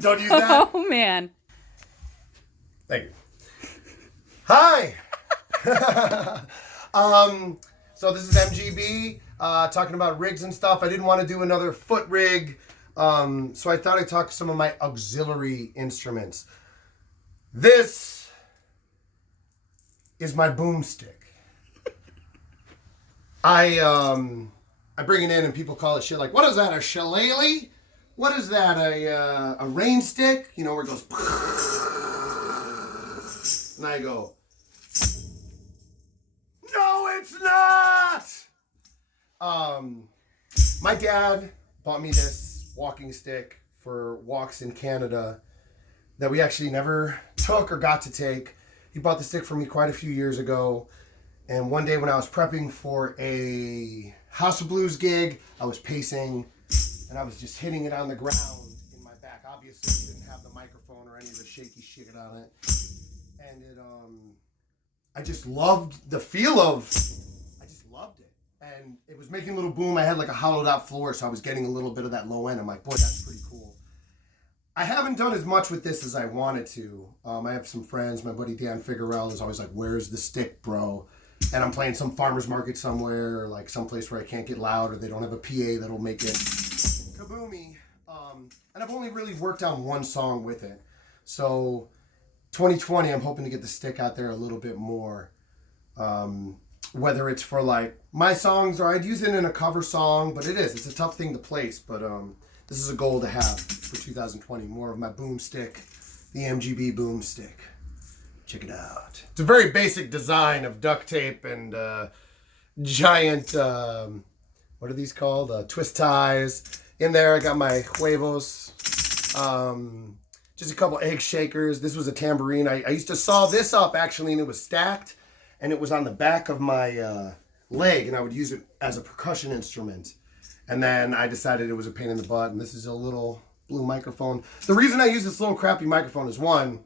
Don't use that? Oh, man. Thank you. Hi! So this is MGB, talking about rigs and stuff. I didn't want to do another foot rig, so I thought I'd talk some of my auxiliary instruments. This is my boomstick. I bring it in and people call it shit like, what is that, a shillelagh? What is that, a rain stick? You know, where it goes, and I go, no, it's not! My dad bought me this walking stick for walks in Canada that we actually never took or got to take. He bought the stick for me quite a few years ago. And one day when I was prepping for a House of Blues gig, I was pacing and I was just hitting it on the ground in my back. Obviously, it didn't have the microphone or any of the shaky shit on it. And I just loved the feel of, I just loved it. And it was making a little boom. I had like a hollowed out floor, so I was getting a little bit of that low end. I'm like, boy, that's pretty cool. I haven't done as much with this as I wanted to. I have some friends. My buddy Dan Figuerell is always like, where's the stick, bro? And I'm playing some farmer's market somewhere, or like someplace where I can't get loud, or they don't have a PA that'll make it kaboomy. And I've only really worked on one song with it. So 2020, I'm hoping to get the stick out there a little bit more. Whether it's for like my songs, or I'd use it in a cover song, but it's a tough thing to place. But this is a goal to have for 2020, more of my boomstick, the MGB boomstick. Check it out. It's a very basic design of duct tape and giant, what are these called? Twist ties. In there, I got my huevos. Just a couple egg shakers. This was a tambourine. I used to saw this up, actually, and it was stacked. And it was on the back of my leg, and I would use it as a percussion instrument. And then I decided it was a pain in the butt, and this is a little blue microphone. The reason I use this little crappy microphone is, one,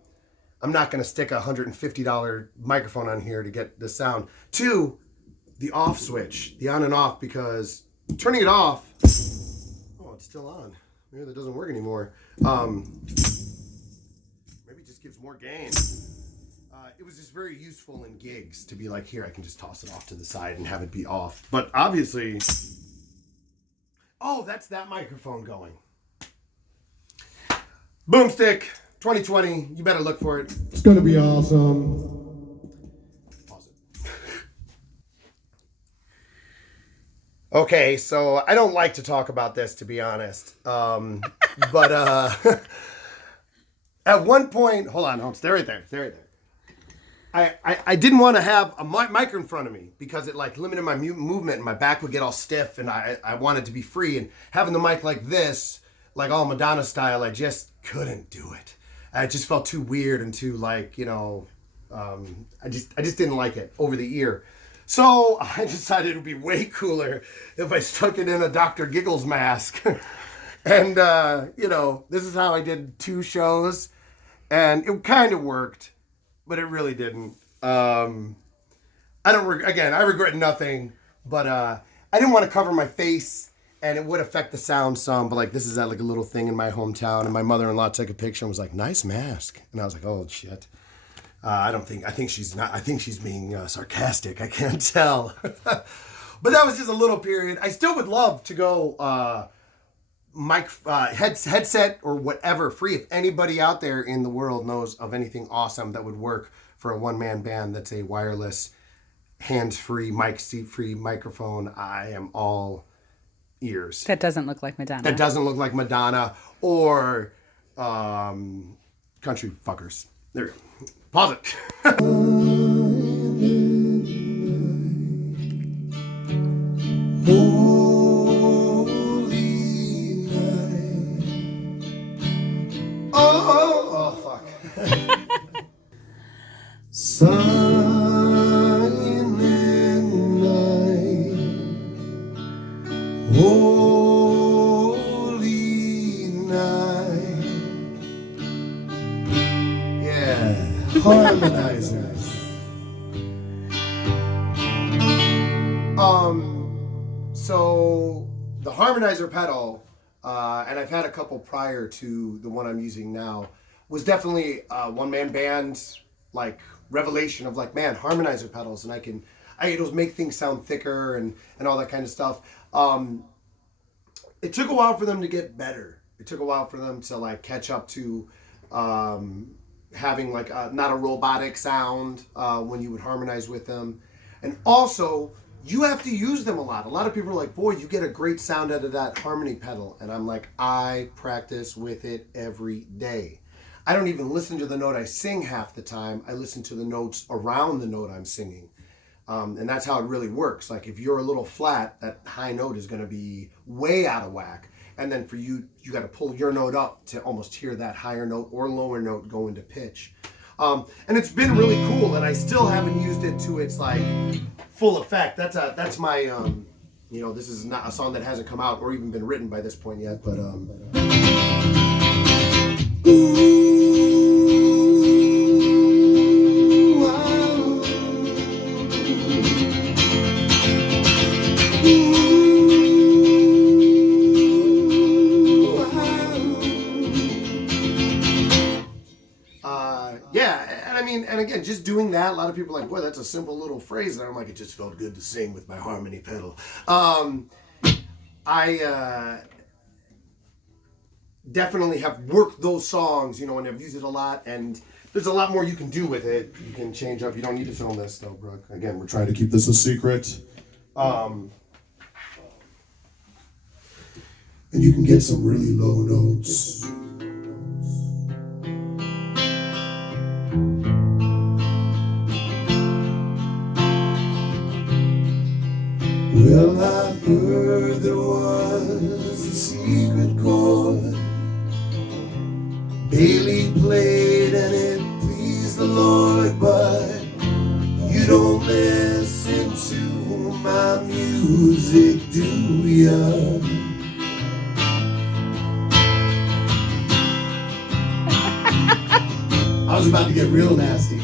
I'm not going to stick a $150 microphone on here to get the sound. Two, the off switch, the on and off, because turning it off, oh, it's still on. Maybe that doesn't work anymore. Maybe it just gives more gain. It was just very useful in gigs to be like, here, I can just toss it off to the side and have it be off. But obviously, oh, that's that microphone going. Boomstick 2020, you better look for it. It's gonna be awesome. Pause it. Okay, so I don't like to talk about this, to be honest. But at one point, hold on, stay right there. I didn't want to have a mic in front of me because it like limited my movement and my back would get all stiff, and I wanted to be free. And having the mic like this, like all Madonna style, I just couldn't do it. It just felt too weird and too like, you know, I just didn't like it over the ear. So I decided it would be way cooler if I stuck it in a Dr. Giggles mask. And, you know, this is how I did 2 shows, and it kind of worked, but it really didn't. I regret nothing, but I didn't want to cover my face, and it would affect the sound some, but like this is at like a little thing in my hometown, and my mother-in-law took a picture and was like, nice mask. And I was like, oh shit. I think she's being sarcastic. I can't tell. But that was just a little period. I still would love to go headset or whatever free. If anybody out there in the world knows of anything awesome that would work for a one-man band that's a wireless, hands-free, mic-free microphone, I am all ears. That doesn't look like Madonna. Or country fuckers. There we go. Pause it. Oh, fuck. Silent night, holy night. Yeah, harmonizers. So the harmonizer pedal, and I've had a couple prior to the one I'm using now, was definitely a one-man band, like, revelation of, like, man, harmonizer pedals, and it'll make things sound thicker and all that kind of stuff. It took a while for them to get better. It took a while for them to, like, catch up to having, like, not a robotic sound when you would harmonize with them. And also, you have to use them a lot. A lot of people are like, boy, you get a great sound out of that harmony pedal. And I'm like, I practice with it every day. I don't even listen to the note I sing half the time. I listen to the notes around the note I'm singing. And that's how it really works. Like, if you're a little flat, that high note is going to be way out of whack. And then for you, you got to pull your note up to almost hear that higher note or lower note go into pitch. And it's been really cool, and I still haven't used it to its, like, full effect. That's my, you know, this is not a song that hasn't come out or even been written by this point yet, but yeah, and I mean, and again, just doing that, a lot of people are like, boy, that's a simple little phrase. And I'm like, it just felt good to sing with my harmony pedal. I definitely have worked those songs, you know, and I've used it a lot. And there's a lot more you can do with it. You can change up. You don't need to film this, though, Brooke. Again, we're trying to keep this a secret. And you can get some really low notes. Well, I heard there was a secret chord Bailey played and it pleased the Lord, but you don't listen to my music, do ya? I was about to get real nasty.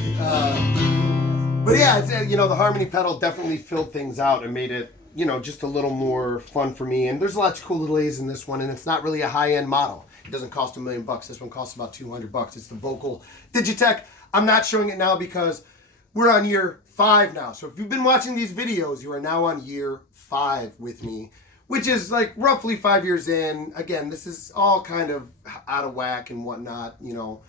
But yeah, it's, you know, the harmony pedal definitely filled things out and made it, you know, just a little more fun for me. And there's lots of cool little A's in this one, and it's not really a high-end model. It doesn't cost $1 million. This one costs about $200. It's the Vocal Digitech. I'm not showing it now because we're on year 5 now. So if you've been watching these videos, you are now on year 5 with me, which is like roughly 5 years in. Again, this is all kind of out of whack and whatnot, you know.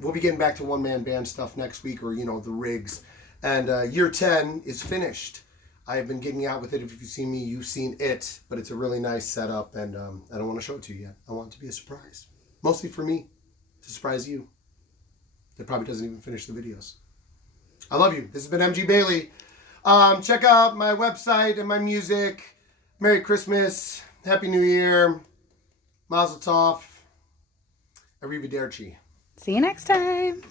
We'll be getting back to one-man band stuff next week, or, you know, the rigs. And year 10 is finished. I have been gigging out with it. If you've seen me, you've seen it. But it's a really nice setup, and I don't want to show it to you yet. I want it to be a surprise. Mostly for me, to surprise you. That probably doesn't even finish the videos. I love you. This has been MG Bailey. Check out my website and my music. Merry Christmas. Happy New Year. Mazel tov. Arrivederci. See you next time.